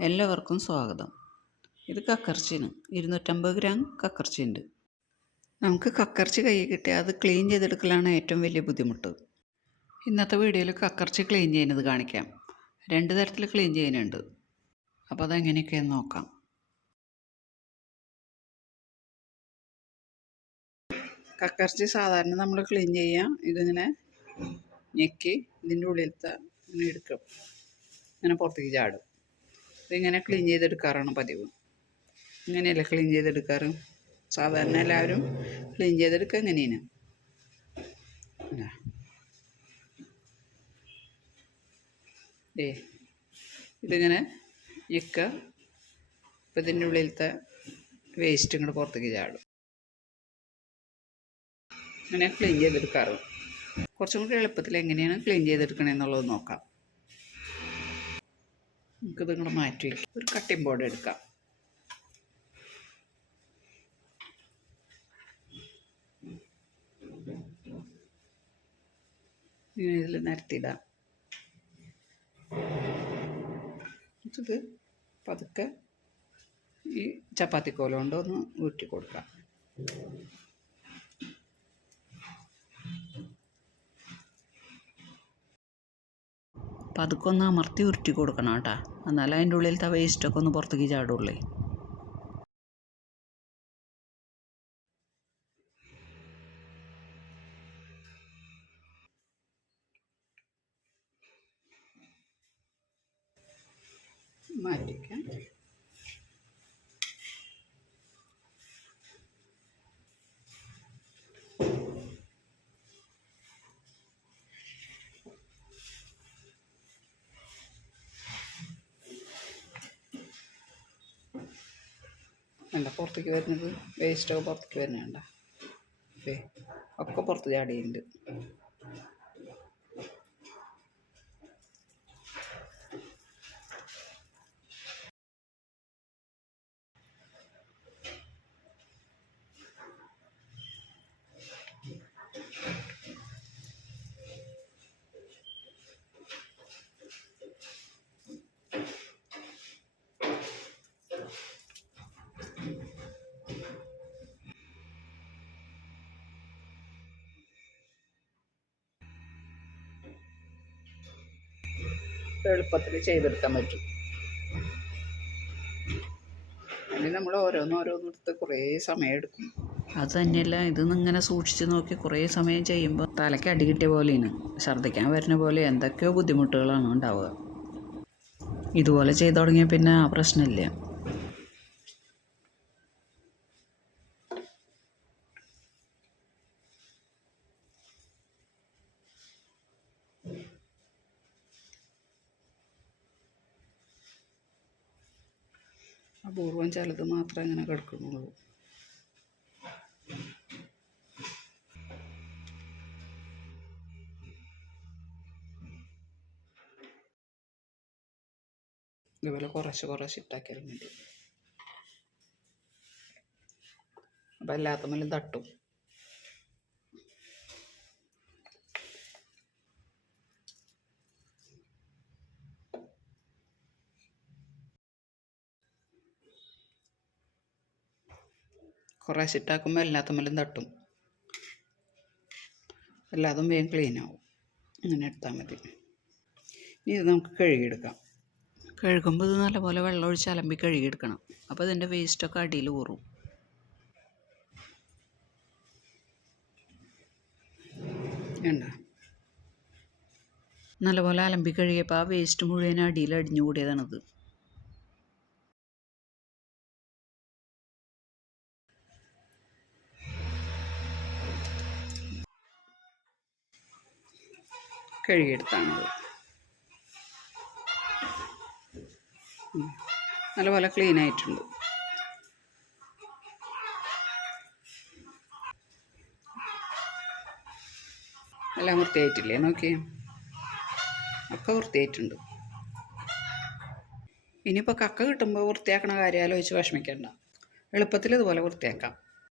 എല്ലാവർക്കും സ്വാഗതം. ഇത് കക്കർച്ചിന്. ഇരുന്നൂറ്റമ്പത് ഗ്രാം കക്കർച്ചി ഉണ്ട് നമുക്ക് കക്കർച്ചി കൈ കിട്ടിയാൽ അത് ക്ലീൻ ചെയ്തെടുക്കലാണ് ഏറ്റവും വലിയ ബുദ്ധിമുട്ട്. ഇന്നത്തെ വീഡിയോയിൽ കക്കർച്ചി ക്ലീൻ ചെയ്യുന്നത് കാണിക്കാം. രണ്ട് തരത്തിൽ ക്ലീൻ ചെയ്യുന്നുണ്ട്. അപ്പോൾ അതെങ്ങനെയൊക്കെയെന്ന് നോക്കാം. കക്കർച്ചി സാധാരണ നമ്മൾ ക്ലീൻ ചെയ്യാം. ഇതിങ്ങനെ ഞെക്കി ഇതിന്റെ ഉള്ളിലത്തെ ഇങ്ങനെ എടുക്കും. ഇങ്ങനെ പുറത്തേക്ക് ചാടും. ഇതിങ്ങനെ ക്ലീൻ ചെയ്തെടുക്കാറാണ് പതിവ്. ഇങ്ങനെയല്ലേ ക്ലീൻ ചെയ്തെടുക്കാറ്? സാധാരണ എല്ലാവരും ക്ലീൻ ചെയ്തെടുക്കുക എങ്ങനെയാണ്? ഇതിങ്ങനെ ഇക്ക ഇപ്പം ഇതിന്റെ ഉള്ളിലത്തെ വേസ്റ്റ് ഇങ്ങോട്ട് പുറത്തേക്ക് ചാടും. അങ്ങനെ ക്ലീൻ ചെയ്തെടുക്കാറ്. കുറച്ചും കൂടി എളുപ്പത്തിൽ എങ്ങനെയാണ് ക്ലീൻ ചെയ്തെടുക്കണമെന്നുള്ളത് നോക്കാം. നമുക്കിത് ഇങ്ങോട്ട് മാറ്റി വയ്ക്കാം ഒരു കട്ടിംഗ് ബോർഡ് എടുക്കാം. ഇതിൽ നിരത്തിയിടാം. ഇത് പതുക്കെ ഈ ചപ്പാത്തി കോലം ഒന്ന് ഊറ്റി കൊടുക്കാം പതുക്കെ ഒന്ന് അമർത്തി ഉരുട്ടി കൊടുക്കണം കേട്ടോ. എന്നാലേ അതിന്റെ ഉള്ളിലത്തെ വേസ്റ്റൊക്കെ ഒന്ന് പുറത്തേക്ക് ചാടുള്ളേ. മാറ്റിക്കാം വേണ്ട പുറത്തേക്ക് വരുന്നത് വേസ്റ്റൊക്കെ പുറത്തേക്ക് വരുന്നുണ്ട? ഒക്കെ പുറത്ത് ചാടിയുണ്ട് എളുപ്പത്തിൽ ചെയ്തെടുക്കാൻ പറ്റും. അതിന് നമ്മൾ ഓരോന്ന് എടുത്ത് കുറേ സമയം എടുക്കും അത് തന്നെയല്ല ഇതൊന്നും ഇങ്ങനെ സൂക്ഷിച്ച് നോക്കി കുറേ സമയം ചെയ്യുമ്പോൾ തലയ്ക്ക് അടി കിട്ടിയ പോലെയാണ്. ഛർദ്ദിക്കാൻ വരുന്ന പോലെ എന്തൊക്കെയോ ബുദ്ധിമുട്ടുകളാണ് ഉണ്ടാവുക. ഇതുപോലെ ചെയ്തു തുടങ്ങിയാൽ പിന്നെ ആ പ്രശ്നമില്ല. അപൂർവം ചിലത് മാത്രമേ അങ്ങനെ കിടക്കുന്നുള്ളൂ. ഇതുപോലെ കുറച്ച് കുറച്ച് ഇട്ടാക്കിയാൽ മതി. അപ്പം എല്ലാത്തമ്മലും തട്ടും. കുറേശ്ശെ ഇട്ടാക്കുമ്പോൾ എല്ലാത്തമ്മലും തട്ടും. എല്ലാതും വേഗം ക്ലീൻ ആവും. അങ്ങനെ എടുത്താൽ മതി. ഇനി ഇത് നമുക്ക് കഴുകിയെടുക്കാം. കഴുകുമ്പോൾ ഇത് നല്ലപോലെ വെള്ളം ഒഴിച്ച് അലമ്പി കഴുകിയെടുക്കണം. അപ്പോൾ ഇതിന്റെ വേസ്റ്റൊക്കെ അടിയിൽ ഊറും. വേണ്ട നല്ലപോലെ അലമ്പി കഴുകിയപ്പോൾ ആ വേസ്റ്റ് മുഴുവൻ അടിയിൽ അടിഞ്ഞു കൂടിയതാണത് കഴുകിയെടുത്താണത്. നല്ലപോലെ ക്ലീൻ ആയിട്ടുണ്ട്. എല്ലാം വൃത്തിയായിട്ടില്ലേ? നോക്കി ഒക്കെ വൃത്തിയായിട്ടുണ്ട്. ഇനിയിപ്പോൾ കക്ക കിട്ടുമ്പോൾ വൃത്തിയാക്കണ കാര്യം ആലോചിച്ച് വിഷമിക്കേണ്ട. എളുപ്പത്തിൽ ഇതുപോലെ വൃത്തിയാക്കാം.